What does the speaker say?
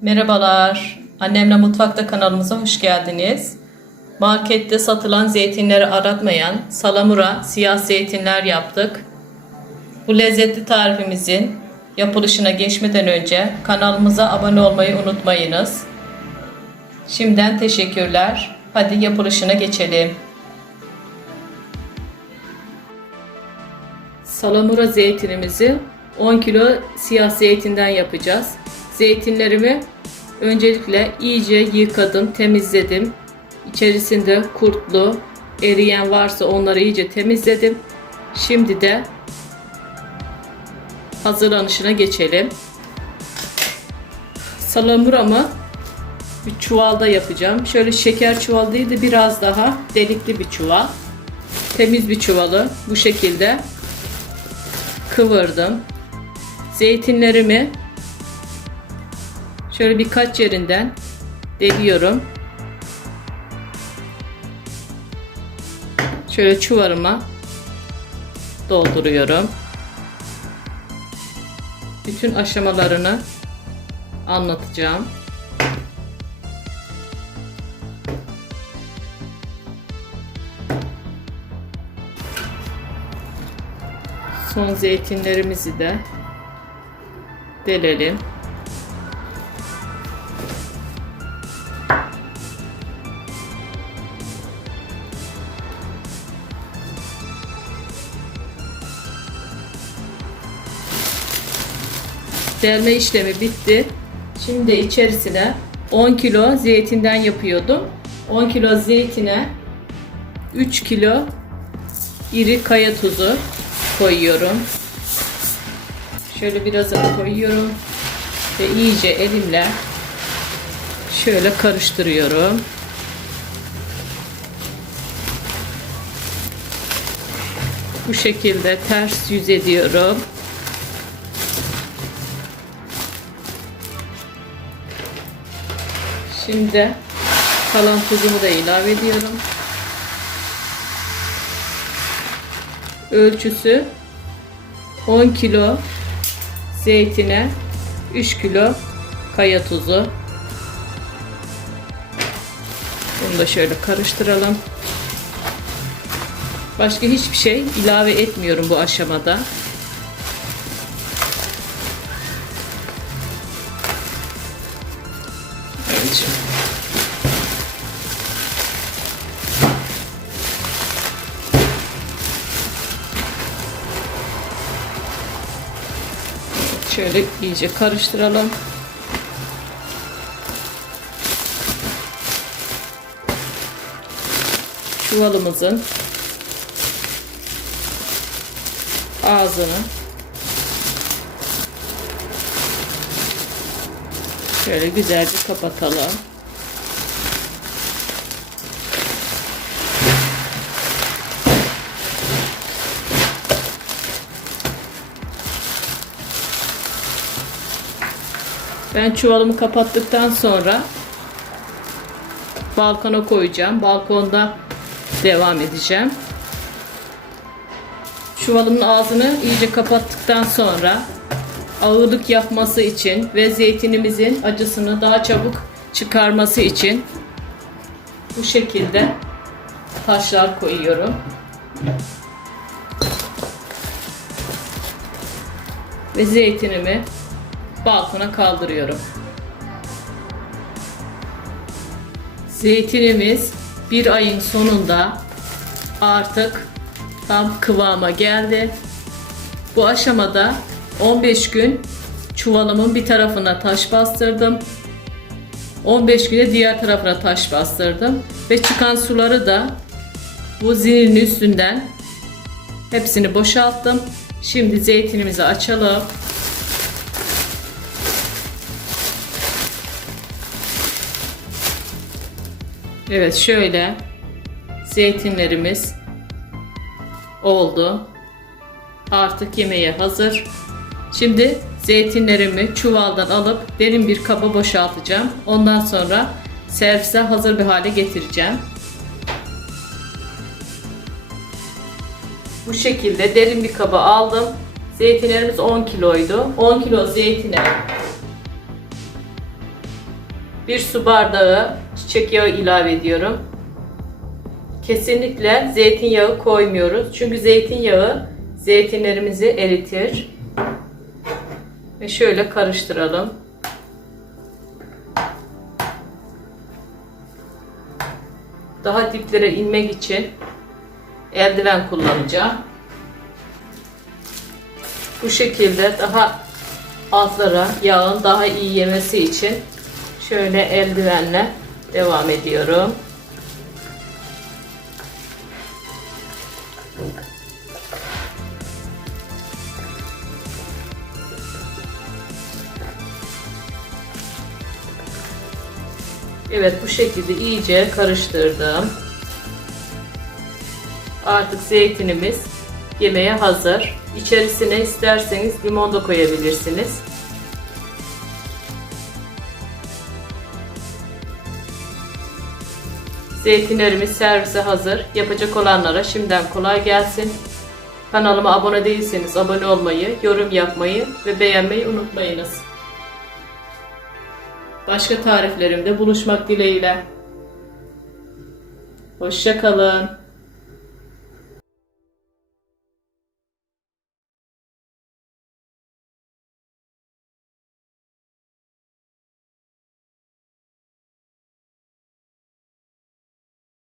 Merhabalar. Annemle Mutfakta kanalımıza hoş geldiniz. Markette satılan zeytinleri aratmayan salamura siyah zeytinler yaptık. Bu lezzetli tarifimizin yapılışına geçmeden önce kanalımıza abone olmayı unutmayınız. Şimdiden teşekkürler. Hadi yapılışına geçelim. Salamura zeytinimizi 10 kilo siyah zeytinden yapacağız. Zeytinlerimi öncelikle iyice yıkadım, temizledim. İçerisinde kurtlu, eriyen varsa onları iyice temizledim. Şimdi de hazırlanışına geçelim. Salamuramı bir çuvalda yapacağım. Şöyle şeker çuval değil de biraz daha delikli bir çuval. Temiz bir çuvalı bu şekilde kıvırdım. Zeytinlerimi şöyle birkaç yerinden deliyorum. Şöyle çuvarıma dolduruyorum. Bütün aşamalarını anlatacağım. Son zeytinlerimizi de delelim. Delme işlemi bitti. Şimdi içerisine 10 kilo zeytinden yapıyordum. 10 kilo zeytine 3 kilo iri kaya tuzu koyuyorum. Şöyle birazını koyuyorum ve iyice elimle şöyle karıştırıyorum. Bu şekilde ters yüz ediyorum. Şimdi kalan tuzumu da ilave ediyorum. Ölçüsü 10 kilo zeytine 3 kilo kaya tuzu. Bunu da şöyle karıştıralım. Başka hiçbir şey ilave etmiyorum bu aşamada. Şöyle iyice karıştıralım. Çuvalımızın ağzını şöyle güzelce kapatalım. Ben çuvalımı kapattıktan sonra balkona koyacağım. Balkonda devam edeceğim. Çuvalımın ağzını iyice kapattıktan sonra ağırlık yapması için ve zeytinimizin acısını daha çabuk çıkarması için bu şekilde taşlar koyuyorum. Ve zeytinimi balkona kaldırıyorum. Zeytinimiz bir ayın sonunda artık tam kıvama geldi. Bu aşamada 15 gün çuvalımın bir tarafına taş bastırdım. 15 güne diğer tarafına taş bastırdım ve çıkan suları da bu zilin üstünden hepsini boşalttım. Şimdi zeytinimizi açalım. Evet şöyle zeytinlerimiz oldu. Artık yemeğe hazır. Şimdi zeytinlerimi çuvaldan alıp derin bir kaba boşaltacağım. Ondan sonra servise hazır bir hale getireceğim. Bu şekilde derin bir kaba aldım. Zeytinlerimiz 10 kiloydu. 10 kilo zeytine bir su bardağı çiçek yağı ilave ediyorum. Kesinlikle zeytinyağı koymuyoruz. Çünkü zeytinyağı zeytinlerimizi eritir. Ve şöyle karıştıralım. Daha diplere inmek için eldiven kullanacağım. Bu şekilde daha altlara yağın daha iyi yemesi için şöyle eldivenle devam ediyorum. Evet bu şekilde iyice karıştırdım. Artık zeytinimiz yemeğe hazır. İçerisine isterseniz limon da koyabilirsiniz. Zeytinlerimiz servise hazır. Yapacak olanlara şimdiden kolay gelsin. Kanalıma abone değilseniz abone olmayı, yorum yapmayı ve beğenmeyi unutmayınız. Başka tariflerimde buluşmak dileğiyle. Hoşça kalın.